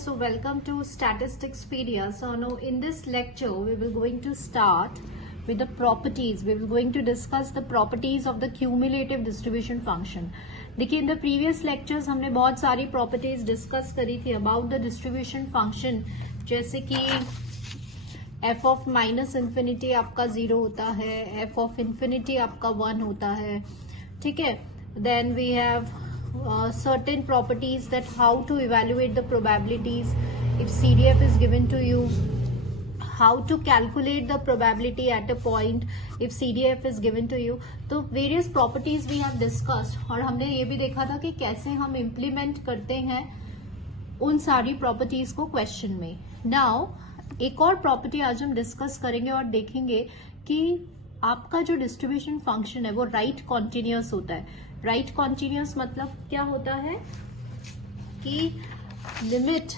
students, so welcome to Statisticspedia. So now in this lecture we will going to start with the properties. We will going to discuss the properties of the cumulative distribution function. देखिए in the previous lectures हमने बहुत सारी properties discuss करी थी about the distribution function, जैसे कि f of minus infinity आपका 0 होता है, f of infinity आपका 1 होता है, ठीक है. Then we have certain properties that how to evaluate the probabilities if CDF is given to you, how to calculate the probability at a point if CDF is given to you. तो various properties we have discussed और हमने ये भी देखा था कि कैसे हम implement करते हैं उन सारी properties को question में. Now एक और property आज हम discuss करेंगे और देखेंगे कि आपका जो डिस्ट्रीब्यूशन फंक्शन है वो राइट कॉन्टिन्यूअस होता है. राइट कॉन्टिन्यूअस मतलब क्या होता है कि limit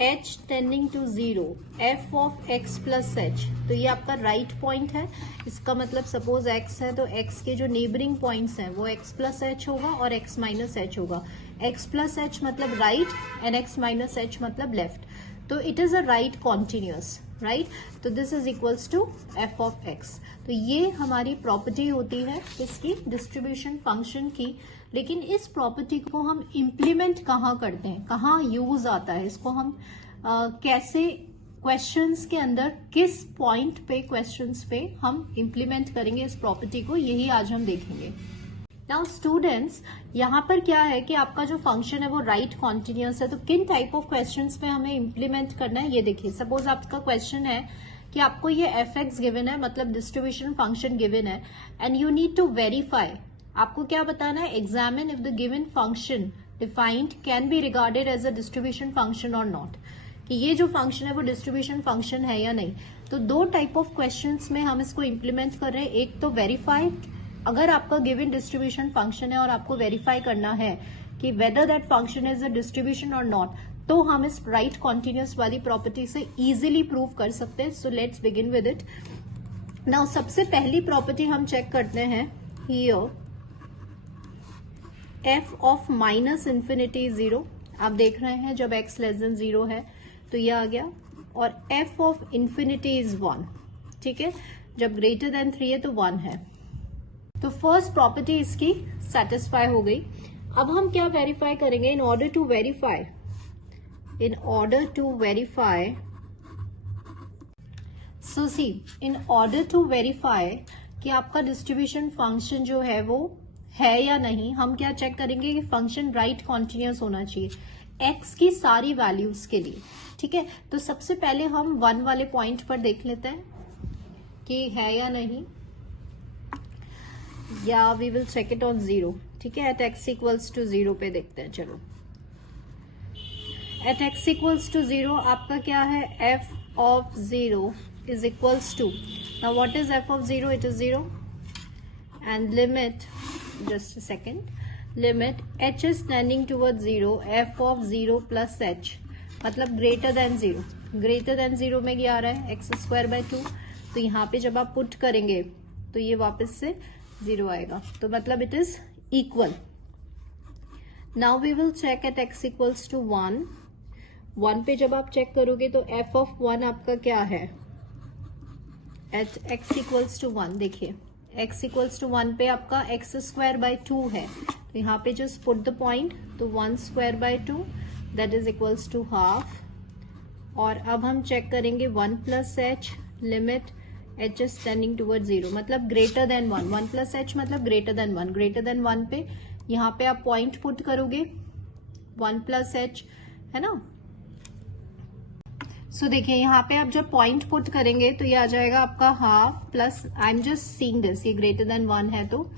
h tending to 0 f of x plus h, तो ये आपका राइट पॉइंट है. इसका मतलब सपोज x है तो x के जो नेबरिंग पॉइंट्स हैं वो x प्लस h होगा और x माइनस h होगा. x प्लस h मतलब right and x minus h मतलब लेफ्ट. तो it is a right continuous, right. तो this is equals to f of x. तो ये हमारी प्रॉपर्टी होती है इसकी डिस्ट्रीब्यूशन फंक्शन की. लेकिन इस प्रॉपर्टी को हम इम्प्लीमेंट कहाँ करते हैं, कहाँ यूज आता है, इसको हम कैसे क्वेश्चंस के अंदर किस पॉइंट पे क्वेश्चंस पे हम इम्प्लीमेंट करेंगे इस प्रॉपर्टी को, यही आज हम देखेंगे. नाउ स्टूडेंट्स, यहाँ पर क्या है कि आपका जो फंक्शन है वो राइट कॉन्टिन्यूअस है. तो किन टाइप ऑफ क्वेश्चंस पे हमें इम्प्लीमेंट करना है ये देखिए. सपोज आपका क्वेश्चन है कि आपको ये एफ एक्स गिवन है, मतलब डिस्ट्रीब्यूशन फंक्शन गिवन है, and you need to verify. आपको क्या बताना है, examine if the given function defined can be regarded as a distribution function or not, कि ये जो फंक्शन है वो डिस्ट्रीब्यूशन फंक्शन है या नहीं. तो दो टाइप ऑफ क्वेश्चंस में हम इसको इम्प्लीमेंट कर रहे हैं. एक तो वेरीफाइड, अगर आपका गिवन डिस्ट्रीब्यूशन फंक्शन है और आपको वेरीफाई करना है कि whether that function is a distribution और नॉट, तो हम इस राइट कॉन्टिन्यूअस वाली प्रॉपर्टी से इजीली प्रूव कर सकते हैं. So let's begin with it. Now सबसे पहली प्रॉपर्टी हम चेक करते हैं. Here f of minus infinity 0, आप देख रहे हैं जब x लेस देन 0 है तो ये आ गया, और f ऑफ इंफिनिटी इज 1, ठीक है. जब ग्रेटर देन 3 है तो 1 है. तो फर्स्ट प्रॉपर्टी इसकी सेटिस्फाई हो गई. अब हम क्या वेरीफाई करेंगे, in order to verify so see, in order to verify कि आपका डिस्ट्रीब्यूशन फंक्शन जो है वो है या नहीं, हम क्या चेक करेंगे कि फंक्शन राइट कॉन्टिन्यूअस होना चाहिए x की सारी वैल्यूज के लिए, ठीक है. तो सबसे पहले हम 1 वाले पॉइंट पर देख लेते हैं कि है या नहीं, या we will check it on 0, ठीक है. एट x इक्वल्स टू 0 पे देखते हैं. चलो, एट x इक्वल्स टू 0 आपका क्या है, f of 0 is equals to, now what is f of 0, it is 0, and limit, just a second, limit h is tending toward 0 f of 0 plus h, मतलब greater than 0. Greater than 0 में क्या आ रहा है, x square by 2. तो यहाँ पे जब आप पुट करेंगे तो ये वापस से 0 आएगा, तो मतलब it is equal. Now we will check at x equals to 1. 1 पे जब आप चेक करोगे तो f ऑफ 1 आपका क्या है, एट x इक्वल्स टू 1. देखिए x इक्वल्स टू 1 पे आपका x स्क्वायर बाय 2 है, तो यहाँ पे जस्ट पुट द पॉइंट, तो 1 square by 2 that is equals to half. और अब हम चेक करेंगे 1 plus h, limit h is tending toward 0, मतलब ग्रेटर देन 1. 1 प्लस h मतलब ग्रेटर देन 1. ग्रेटर देन 1 पे यहाँ पे आप पॉइंट पुट करोगे 1 प्लस h, है ना. सो देखिए यहाँ पे आप जब पॉइंट पुट करेंगे तो ये आ जाएगा आपका half plus, I am just seeing this, ये ग्रेटर देन 1 है तो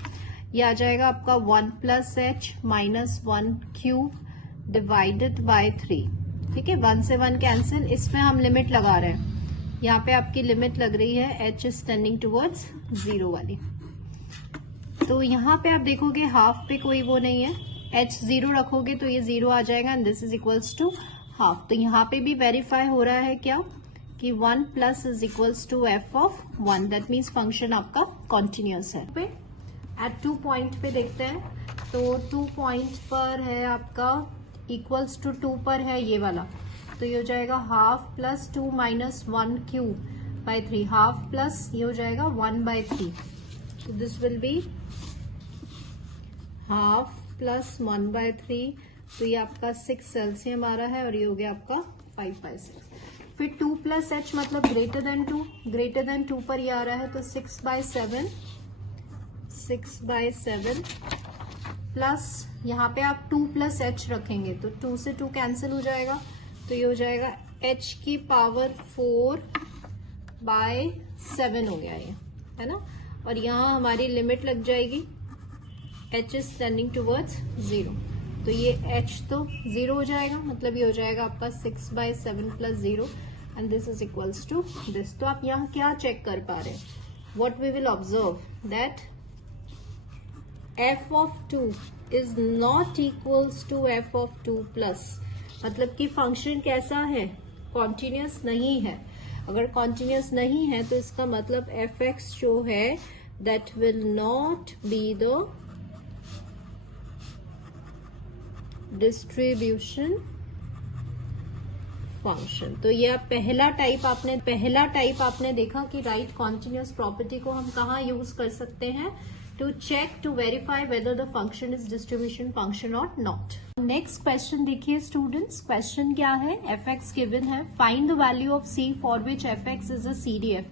ये आ जाएगा आपका 1 plus h minus 1 cube divided by 3, ठीक है. 1 से 1 कैंसिल, इसमें हम लिमिट लगा रहे हैं. यहाँ पे आपकी लिमिट लग रही है h इज टेंडिंग टूवर्ड्स 0 वाली. तो यहाँ पे आप देखोगे हाफ पे कोई वो नहीं है, h 0 रखोगे तो ये 0 आ जाएगा, and this is equals to half. तो यहाँ पे भी वेरीफाई हो रहा है क्या कि 1 plus is equals to f of 1, that means function आपका कॉन्टिन्यूअस है. एट 2 पॉइंट पे देखते हैं, तो 2 पॉइंट पर है आपका इक्वल्स टू 2 पर है ये वाला, तो ये हो जाएगा half plus 2 minus 1 cube by 3, half plus ये हो जाएगा 1/3, तो this will be half plus 1/3, तो ये आपका 6 एलसीएम आ रहा है और ये हो गया आपका 5/6। फिर 2 प्लस एच मतलब ग्रेटर देन 2, ग्रेटर देन 2 पर ये आ रहा है, तो 6/7 प्लस यहाँ पे आप 2 प्लस एच रखेंगे तो 2 से 2 कैंसिल हो जाएगा, तो ये हो जाएगा h की पावर 4/7 हो गया ये, है ना। और यहाँ हमारी लिमिट लग जाएगी h इज टेंडिंग टूवर्ड्स 0, तो ये h तो 0 हो जाएगा, मतलब ये हो जाएगा आपका 6/7 plus 0 and this is equals to this. तो आप यहाँ क्या चेक कर पा रहे हैं, what we will observe that f of 2 is not equals to f of 2 plus, मतलब कि फंक्शन कैसा है, कॉन्टिन्यूस नहीं है। अगर कॉन्टिन्यूस नहीं है तो इसका मतलब fx जो है that will not be the distribution function. तो ये पहला टाइप आपने देखा कि राइट कॉन्टिन्यूस प्रॉपर्टी को हम कहाँ यूज कर सकते हैं, to check to verify whether the function is distribution function or not. Next question देखिए स्टूडेंट्स, क्वेश्चन क्या है, fx गिवन है, find the value of c for which fx is a CDF।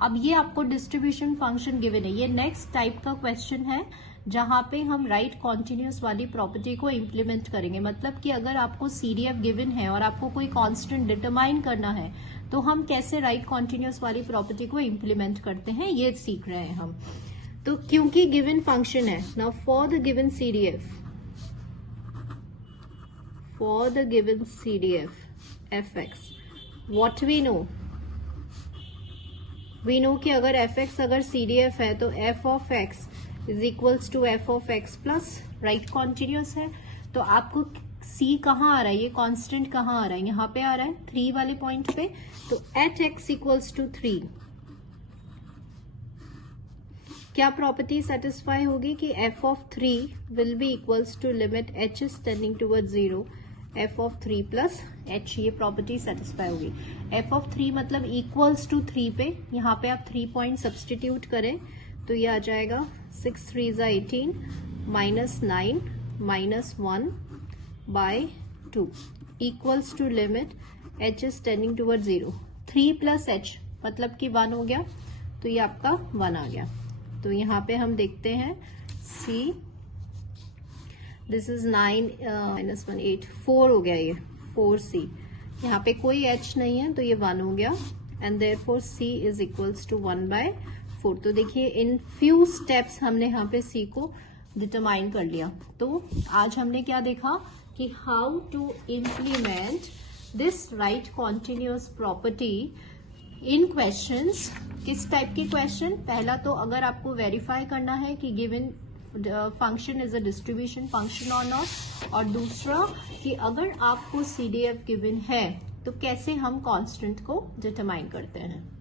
अब ये आपको डिस्ट्रीब्यूशन फंक्शन गिवन है, ये next type का क्वेश्चन है जहां पे हम राइट कॉन्टिन्यूस वाली प्रॉपर्टी को इम्प्लीमेंट करेंगे। मतलब कि अगर आपको CDF गिवन है और आपको कोई कांस्टेंट डिटरमाइन करना है तो हम कैसे राइट कॉन्टिन्यूस वाली प्रॉपर्टी को इम्प्लीमेंट करते हैं ये सीख रहे हैं हम। तो क्योंकि गिवन फंक्शन है, now for the given CDF fx, what we know कि अगर fx अगर CDF है तो f of x is equals to f of x plus, right continuous है। तो आपको c कहाँ आ रहा है, ये कांस्टेंट कहाँ आ रहा है, यहाँ पे आ रहा है 3 वाले पॉइंट पे, तो at x इक्वल्स टू 3 क्या प्रॉपर्टी सेटिस्फाई होगी कि f of 3 will be equals to limit h is tending toward 0 f of 3 plus h, ये प्रॉपर्टी सेटिस्फाई होगी। f of 3 मतलब इक्वल्स टू 3 पे, यहाँ पे आप 3 पॉइंट सब्सटीट्यूट करें तो ये आ जाएगा 6 3 18 minus 9 minus 1/2 equals to limit h is tending toward 0, 3 plus h मतलब कि 1 हो गया, तो ये आपका 1 आ गया। तो यहाँ पे हम देखते हैं c, दिस इज 9 माइनस 1 8, 4 हो गया, ये 4c, यहाँ पे कोई h नहीं है तो ये 1 हो गया and therefore c is equals to 1/4। तो देखिए इन फ्यू स्टेप्स हमने यहाँ पे c को डिटरमाइन कर लिया। तो आज हमने क्या देखा कि how to implement this right continuous property in questions. किस टाइप के क्वेश्चन, पहला तो अगर आपको वेरीफाई करना है कि given function is a distribution function or not, और दूसरा कि अगर आपको CDF गिवन है तो कैसे हम कांस्टेंट को डिटरमाइन करते हैं।